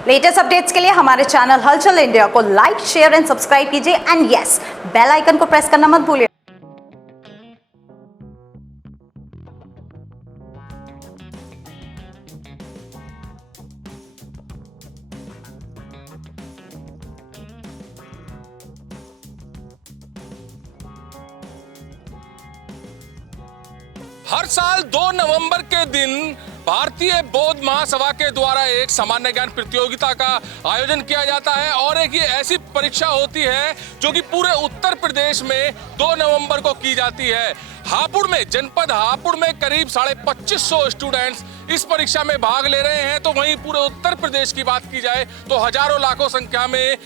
Latest updates के लिए हमारे चैनल हलचल इंडिया को लाइक, शेयर एंड सब्सक्राइब कीजिए एंड यस, बेल आइकन को प्रेस करना मत भूलिए। हर साल 2 नवंबर के दिन भारतीय बौद्ध महासभा के द्वारा एक सामान्य ज्ञान प्रतियोगिता का आयोजन किया जाता है और एक ये ऐसी परीक्षा होती है जो कि पूरे उत्तर प्रदेश में 2 नवंबर को की जाती है। हापुड़ में, जनपद हापुड़ में करीब 2550 स्टूडेंट्स इस परीक्षा में भाग ले रहे हैं। तो वहीं पूरे उत्तर प्रदेश की बात की जाए तो हजारों लाखों संख्या में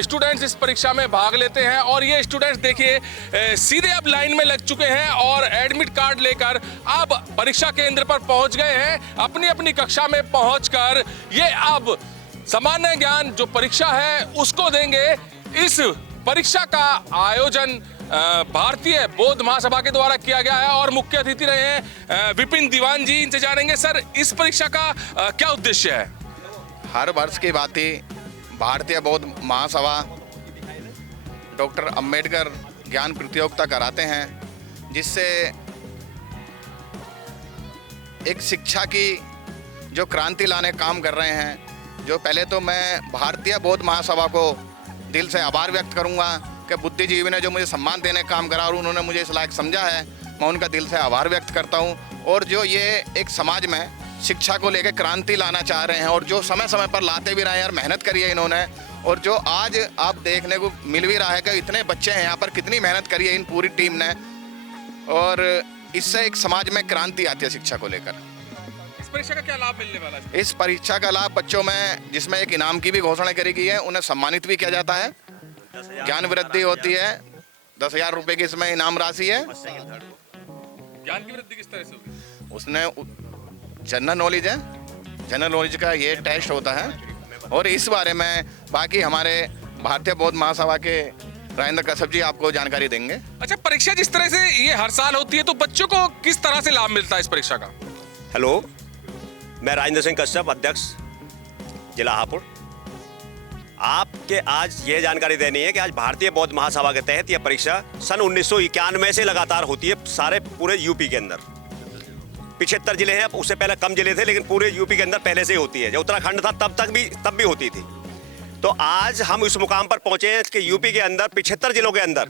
स्टूडेंट्स इस परीक्षा में भाग लेते हैं। और ये स्टूडेंट्स देखिए सीधे अब लाइन में लग चुके हैं और एडमिट कार्ड लेकर अब परीक्षा केंद्र पर पहुंच गए हैं। अपनी अपनी कक्षा में पहुंचकर ये अब सामान्य ज्ञान जो परीक्षा है उसको देंगे। इस परीक्षा का आयोजन भारतीय बौद्ध महासभा के द्वारा किया गया है और मुख्य अतिथि रहे हैं विपिन दीवान जी। इनसे जानेंगे, सर इस परीक्षा का क्या उद्देश्य है? हर वर्ष की बात ही भारतीय बौद्ध महासभा डॉक्टर अंबेडकर ज्ञान प्रतियोगिता कराते हैं, जिससे एक शिक्षा की जो क्रांति लाने काम कर रहे हैं। जो पहले तो मैं भारतीय बौद्ध महासभा को दिल से आभार व्यक्त करूंगा कि बुद्धिजीवी ने जो मुझे सम्मान देने का काम करा और उन्होंने मुझे इस लायक समझा है, मैं उनका दिल से आभार व्यक्त करता हूं। और जो ये एक समाज में शिक्षा को लेकर क्रांति लाना चाह रहे हैं और जो समय समय पर लाते भी रहे हैं और मेहनत करी है इन्होंने, और जो आज आप देखने को मिल भी रहा है कि इतने बच्चे हैं यहाँ पर, कितनी मेहनत करी है इन पूरी टीम ने, और इससे एक समाज में क्रांति आती है शिक्षा को लेकर। इस परीक्षा का क्या लाभ मिलने वाला है? इस परीक्षा का लाभ बच्चों में, जिसमें एक इनाम की भी घोषणा करी गई है, उन्हें सम्मानित भी किया जाता है, ज्ञान वृद्धि होती है, 10,000 रुपए की इसमें इनाम राशि है। ज्ञान की वृद्धि किस तरह से होगी? उसने जनरल नॉलेज है, जनरल नॉलेज का ये टेस्ट होता है। और इस बारे में बाकी हमारे भारतीय बौद्ध महासभा के राजेंद्र कश्यप जी आपको जानकारी देंगे। अच्छा, परीक्षा जिस तरह से ये हर साल होती है तो बच्चों को किस तरह से लाभ मिलता है इस परीक्षा का? हेलो, मैं राजेंद्र सिंह कश्यप, अध्यक्ष जिला हापुड़। आपके आज ये जानकारी देनी है कि आज भारतीय बौद्ध महासभा के तहत यह परीक्षा सन 1991 से लगातार होती है सारे पूरे यूपी के अंदर। 75 जिले हैं, उससे पहले कम जिले थे, लेकिन पूरे यूपी के अंदर पहले से ही होती है। जब उत्तराखंड था तब भी होती थी। तो आज हम इस मुकाम पर पहुंचे हैं कि यूपी के अंदर 75 जिलों के अंदर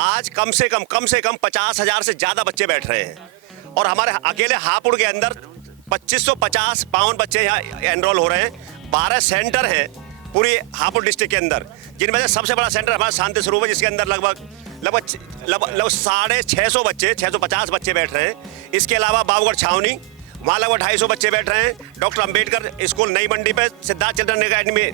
आज कम से कम 50,000 से ज़्यादा बच्चे बैठ रहे हैं। और हमारे अकेले हापुड़ के अंदर 2552 बच्चे यहाँ एनरोल हो रहे हैं। 12 सेंटर हैं पूरी हापुड़ डिस्ट्रिक्ट के अंदर, जिनमें से सबसे बड़ा सेंटर हमारा शांति स्वरूप है, जिसके अंदर लगभग 650 बच्चे, 650 बच्चे बैठ रहे हैं। इसके अलावा बाबूगढ़ छावनी, वहाँ लगभग 250 बच्चे बैठ रहे हैं। डॉक्टर अंबेडकर स्कूल नई मंडी पे, सिद्धार्थ चिल्ड्रन अकेडमी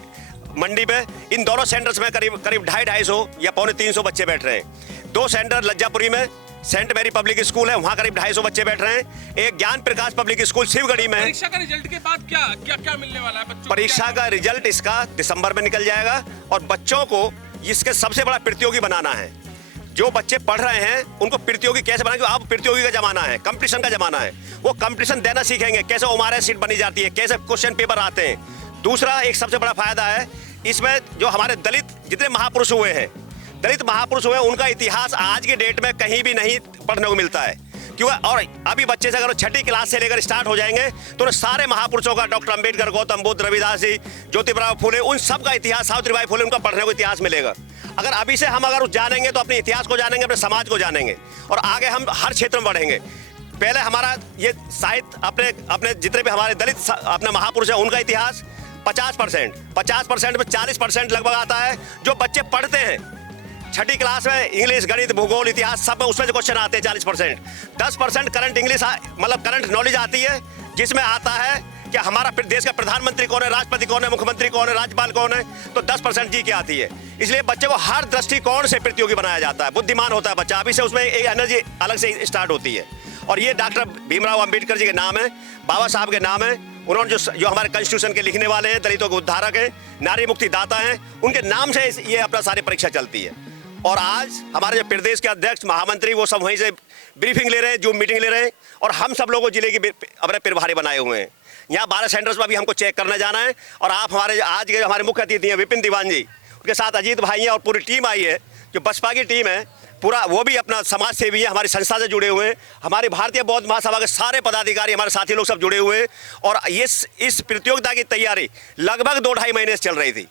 मंडी पे, इन दोनों सेंटर्स में करीब 250 या पौने 300 बच्चे बैठ रहे हैं। 2 सेंटर लज्जापुरी में सेंट मैरी पब्लिक स्कूल है, वहाँ करीब 250 बच्चे बैठ रहे हैं। एक ज्ञान प्रकाश पब्लिक स्कूल शिवगढ़ी में है। परीक्षा का रिजल्ट के बाद क्या मिलने वाला है बच्चों को? परीक्षा का रिजल्ट इसका दिसंबर में निकल जाएगा और बच्चों को इसके सबसे बड़ा प्रतियोगी बनाना है। जो बच्चे पढ़ रहे हैं उनको प्रतियोगी कैसे बनाएंगे? अब प्रतियोगी का जमाना है, कंपटीशन का जमाना है। वो कंपटीशन देना सीखेंगे, कैसे ओआरएस शीट बनी जाती है, कैसे क्वेश्चन पेपर आते हैं। दूसरा एक सबसे बड़ा फायदा है इसमें, जो हमारे दलित जितने महापुरुष हुए हैं, दलित महापुरुष हुए, उनका इतिहास आज के डेट में कहीं भी नहीं पढ़ने को मिलता है। क्यों? और अभी बच्चे से अगर 6ठी क्लास से लेकर स्टार्ट हो जाएंगे तो सारे महापुरुषों का, डॉक्टर अंबेडकर, गौतम बुद्ध, रविदास जी, ज्योतिबा फुले, उन सब का इतिहास, सावित्रीबाई फुले, उनका पढ़ने को इतिहास मिलेगा। अगर अभी से हम अगर जानेंगे तो अपने इतिहास को जानेंगे, अपने समाज को जानेंगे और आगे हम हर क्षेत्र में बढ़ेंगे। पहले हमारा ये साहित्य, अपने जितने भी हमारे दलित अपने महापुरुष हैं उनका इतिहास 50% में 40% लगभग आता है जो बच्चे पढ़ते हैं। 6ठी क्लास में इंग्लिश, गणित, भूगोल, इतिहास सब में उसमें से क्वेश्चन आते हैं 40%। 10% करंट इंग्लिश, मतलब करंट नॉलेज आती है, जिसमें आता है कि हमारा देश का प्रधानमंत्री कौन है, राष्ट्रपति कौन है, मुख्यमंत्री कौन है, राज्यपाल कौन है। तो 10% जी के आती है। इसलिए बच्चे को हर दृष्टिकोण से प्रतियोगी बनाया जाता है, बुद्धिमान होता है बच्चा। अभी से उसमें एक एनर्जी अलग से स्टार्ट होती है। और ये डॉक्टर भीमराव अंबेडकर जी के नाम है, बाबा साहब के नाम है। उन्होंने जो हमारे कॉन्स्टिट्यूशन के लिखने वाले हैं, दलितों के उद्धारक हैं, नारी मुक्ति दाता हैं, उनके नाम से ये अपना सारी परीक्षा चलती है। और आज हमारे जो प्रदेश के अध्यक्ष महामंत्री वो सब वहीं से ब्रीफिंग ले रहे हैं, जो मीटिंग ले रहे हैं, और हम सब लोगों को जिले के अपने प्रभारी बनाए हुए हैं। यहाँ 12 सेंटर्स पर भी हमको चेक करने जाना है। और आप हमारे आज के हमारे मुख्य अतिथि हैं विपिन दीवान जी, उनके साथ अजीत भाई हैं और पूरी टीम आई है, जो बसपा की टीम है पूरा, वो भी अपना समाज सेवी है, हमारी संस्था से जुड़े हुए हैं। हमारे भारतीय बौद्ध महासभा के सारे पदाधिकारी, हमारे साथी लोग सब जुड़े हुए हैं। और इस प्रतियोगिता की तैयारी लगभग 2-2.5 महीने से चल रही थी।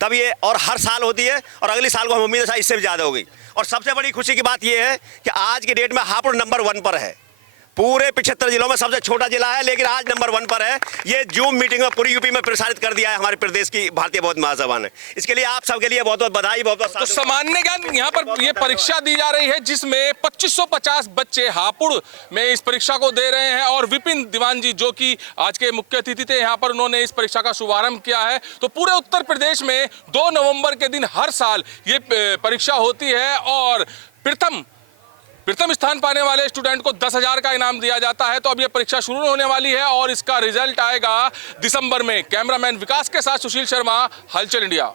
तब ये और हर साल होती है और अगले साल को हम उम्मीद है इससे भी ज़्यादा होगी। और सबसे बड़ी खुशी की बात यह है कि आज की डेट में हापुड़ नंबर 1 पर है। पूरे 75 जिलों में सबसे छोटा जिला है, लेकिन आज नंबर 1 पर है। ये जूम मीटिंग में पूरी यूपी में प्रसारित कर दिया है हमारे प्रदेश की भारतीय बौद्ध महासभा ने। इसके लिए आप सबके लिए बहुत बहुत बधाई, बहुत बहुत। तो सामान्य ज्ञान यहाँ पर ये परीक्षा दी जा रही है, जिसमें 2550 बच्चे हापुड़ में इस परीक्षा को दे रहे हैं। और विपिन दीवान जी जो कि आज के मुख्य अतिथि थे यहाँ पर, उन्होंने इस परीक्षा का शुभारंभ किया है। तो पूरे उत्तर प्रदेश में 2 नवंबर के दिन हर साल ये परीक्षा होती है और प्रथम स्थान पाने वाले स्टूडेंट को 10,000 का इनाम दिया जाता है। तो अब यह परीक्षा शुरू होने वाली है और इसका रिजल्ट आएगा दिसंबर में। कैमरामैन विकास के साथ सुशील शर्मा, हलचल इंडिया।